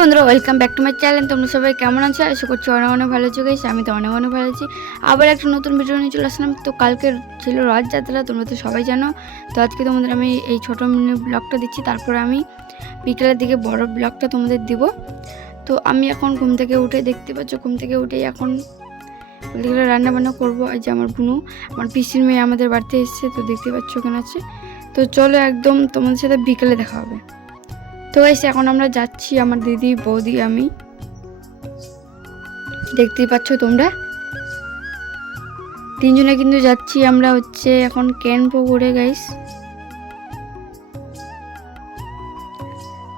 বন্ধুরা, welcome back to my channel. তোমরা সবাই কেমন আছো? আশা করছি অনেক অনেক ভালো আছো গাইস। আমি তো অনেক অনেক ভালো আছি। আবার একটা নতুন ভিডিও নিয়ে চলে আসলাম। তো কালকে ছিল রথযাত্রা, তোমরা তো সবাই জানো। তো আজকে তোমাদের আমি এই ছোটো মিনি ব্লগটা দিচ্ছি, তারপরে আমি বিকেলের দিকে বড় ব্লগটা তোমাদের দিব। তো আমি এখন ঘুম থেকে উঠে, দেখতে পাচ্ছ ঘুম থেকে উঠেই এখন রান্না বান্না করবো। এই যে আমার বুনু, আমার পিসির মেয়ে আমাদের বাড়িতে এসছে, তো দেখতে পাচ্ছ ওখানে আছে। তো চলো একদম তোমাদের সাথে বিকেলে দেখা হবে। তো এসে এখন আমরা যাচ্ছি, আমার দিদি, বৌদি, আমি, দেখতেই পাচ্ছ তোমরা তিনজনে কিন্তু যাচ্ছি আমরা হচ্ছে এখন ক্যাম্পো করে গাইস।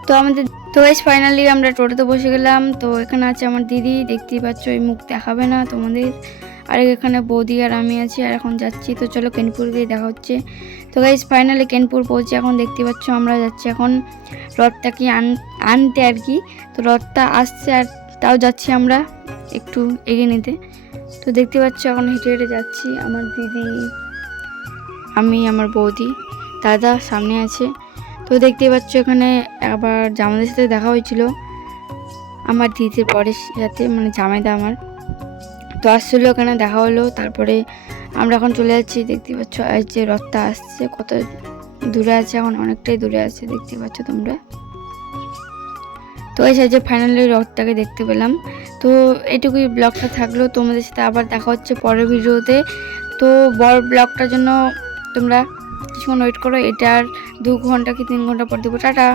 তো আমাদের গাইস ফাইনালি আমরা টোটোতে বসে গেলাম। তো এখানে আছে আমার দিদি, দেখতেই পাচ্ছ, এই মুখ দেখাবে না তোমাদের। আর এখানে বৌদি আর আমি আছি, আর এখন যাচ্ছি। তো চলো কেনপুর গিয়ে দেখা হচ্ছে। তো গাইস ফাইনালি কেনপুর পৌঁছে এখন দেখতে পাচ্ছ আমরা যাচ্ছি এখন রথটাকে আনতে আর কি। তো রথটা আসছে, আর তাও যাচ্ছি আমরা একটু এগিয়ে নিতে। তো দেখতে পাচ্ছ এখন হেঁটে হেঁটে যাচ্ছি, আমার দিদি, আমি, আমার বৌদি, দাদা সামনে আছে। তো দেখতেই পাচ্ছ এখানে আবার জামাইদের সাথে দেখা হয়েছিল, আমার দিদির পরের সাথে, মানে জামাইদা আমার। তো আসছিলো, ওখানে দেখা হলো। তারপরে আমরা এখন চলে যাচ্ছি। দেখতে পাচ্ছ এই যে রথটা আসছে, কত দূরে আছে, এখন অনেকটাই দূরে আছে, দেখতে পাচ্ছ তোমরা। তো এই যে ফাইনালি রথটাকে দেখতে পেলাম। তো এটুকুই ব্লগটা থাকলো, তোমাদের সাথে আবার দেখা হচ্ছে পরের ভিডিওতে। তো বড় ব্লগটার জন্য তোমরা কিছুক্ষণ ওয়েট করো, এটার 2 ঘন্টা কি 3 ঘন্টা পর দেবো। টাটা।